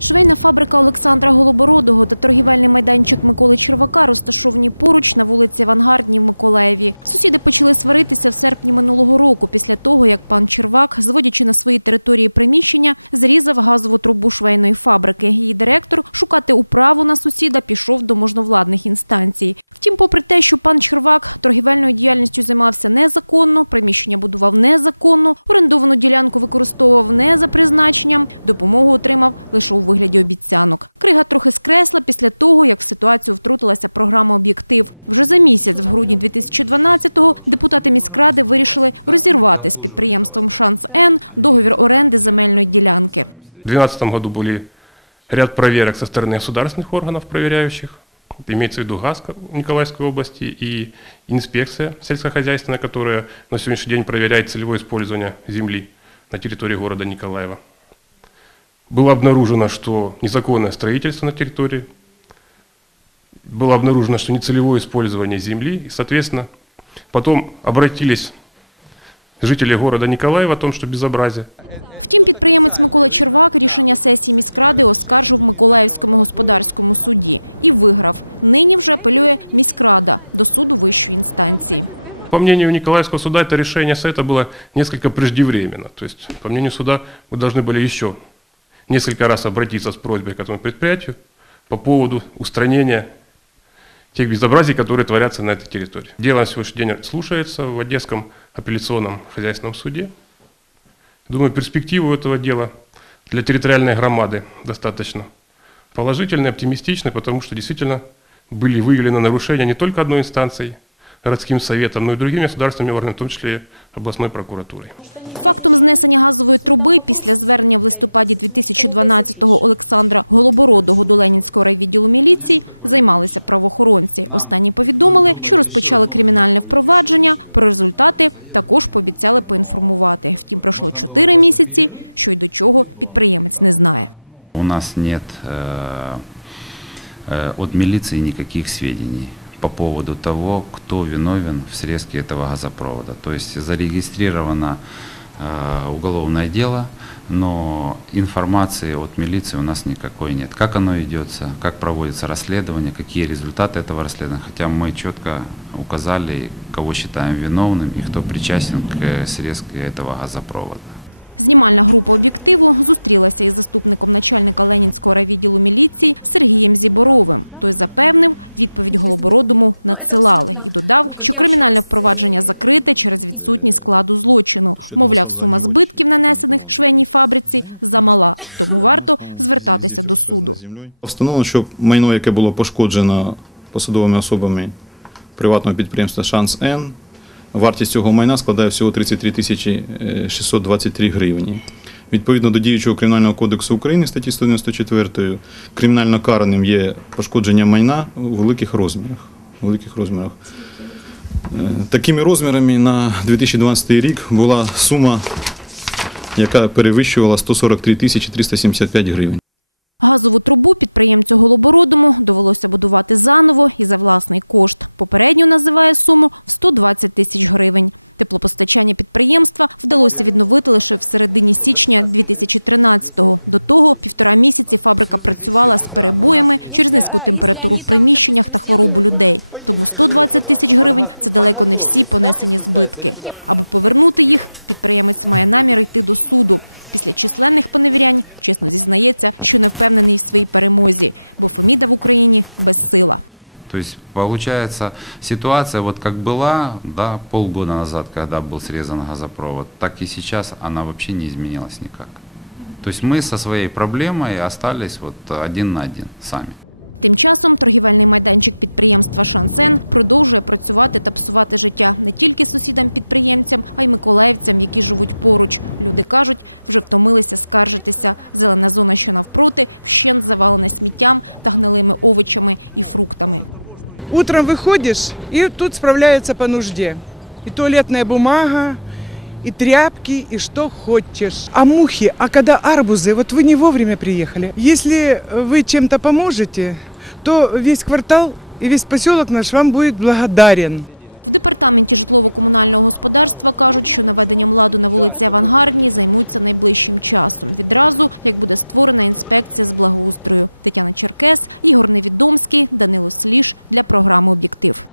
Швейна фабрика Олександра Голобородого та торгівельний майданчик Миколи Червака розташовані поруч на вулиці Авангардній в Миколаєві. Сусіди почали сваритися в серпні минулого року після того, як пан Червак, зводячи на своїй території приміщення, зрізав газову трубу швейної фабрики. Її директор шукати управу на сусіда пішов до можновладних інстанцій. Втім, попри те, що пан Червак торгівельною діяльністю займався незаконно, приміщення будував незаконно, орендовану ділянку використовував не за призначенням, допомогу отримав лише у вигляді обіцянок. Крига трохи скресла після того, як в ситуацію втрутилася програма «Об'єктив». Вже за місяць, в грудні 2012-го, депутати міськради вирішили розірвати з підприємством «Шанс Н» договір оренди земельної ділянки. В 2012 году были ряд проверок со стороны государственных органов, проверяющих. Это имеется в виду ГАЗ Николаевской области и инспекция сельскохозяйственная, которая на сегодняшний день проверяет целевое использование земли на территории города Николаева. Было обнаружено, что незаконное строительство на территории, было обнаружено, что нецелевое использование земли, и, соответственно, потом обратились жители города Николаева о том, что безобразие. Втім, підприємець Микола Червак рішення сесії міськради оскаржив в Миколаївському господарському суді і виграв. Нині вже апелює міськрада до суду вищої інстанції. По мнению Николаевского суда, это решение Совета было несколько преждевременно. То есть, по мнению суда, мы должны были еще несколько раз обратиться с просьбой к этому предприятию по поводу устранения тех безобразий, которые творятся на этой территории. Дело на сегодняшний день слушается в Одесском апелляционном хозяйственном суде. Думаю, перспективы этого дела для территориальной громады достаточно положительные, оптимистичные, потому что действительно были выявлены нарушения не только одной инстанцией, городским советом, но и другими государственными органами, в том числе и областной прокуратурой. Фактом знесення газової труби після звернення в листопаді 2012-го Олександра Голобородого до Ленінського райвідділу міліції займалися правоохоронці. Останні повідомили, що розпочали кримінальне впровадження. Про результати також пообіцяли поінформувати. Втім, пройшло чотири місяці, що й до чого підприємець не знає. У нас нет э, э, от милиции никаких сведений По поводу того, кто виновен в срезке этого газопровода. То есть зарегистрировано э, уголовное дело, но информации от милиции у нас никакой нет. Как оно ведется, как проводится расследование, какие результаты этого расследования. Хотя мы четко указали, кого считаем виновным и кто причастен к срезке этого газопровода. Знімальна група об'єктиву зустрілася із заступником начальника Ленінського райвідділу міліції Сергієм Зіборовим. Той запевнив, відповідь Голобородому надсилали і додав, що кримінальне впровадження закрите через відсутність складу злочину. Мовляв, сума збитків, нанесених швейній фабриці, замала, тому варто звертатися до суду. Встановлено, що майно, яке було пошкоджено посадовими особами приватного підприємства Шанс Н, вартість цього майна складає всього 33 тисячі е, 623 гривні. Відповідно до діючого Кримінального кодексу України статті 194 кримінально караним є пошкодження майна у великих розмірах. У великих розмірах. Е, Такими розмірами на 2012 рік була сума, яка перевищувала 143 тисячі 375 гривень. Газову трубу підприємцю Голобородому довелося будувати заново і за власний кошт. Попередньо називає суму в 120 тисяч гривень. Теплопостачання підприємства вдалося відновити лише в середині січня 2013-го. До того півтора місяці фабрика працювала з перебоями через низьку температуру в приміщеннях та хворобу людей. Тому 120 тисяч гривень – це далеко не всі понесені збитки. Аби повернути їх, підприємець має намір йти до суду. Після численних поневірянь чесно зізнається, що не впевнений в своїй перемозі, бо Феміда в Україні безсила. То есть получается ситуация вот как была, да, полгода назад, когда был срезан газопровод, так и сейчас она вообще не изменилась никак. То есть мы со своей проблемой остались вот один на один сами. Тим часом торгівельний майданчик підприємства «Шансен» продовжує працювати та псувати життя не тільки сусідам-підприємцям, а й миколаївцям, які живуть поруч. Люди кажуть, вже втомилися скаржитися. Зелена зона, що навпроти, вщент завалена сміттям та гнилими овочами і фруктами. Утром выходишь, и тут справляются по нужде. И туалетная бумага, и тряпки, и что хочешь. А мухи, а когда арбузы, вот вы не вовремя приехали. Если вы чем-то поможете, то весь квартал и весь поселок наш вам будет благодарен. В департаменті житлово-комунального господарства кажуть, що наведенням ладу на вулиці Авангардні займуться найближчим часом. Відразу, як буде створена інспекція з благоустрою. Тетяна Черкес, Ігор Невідомський, Данило Сліж для програми «Об'єктив».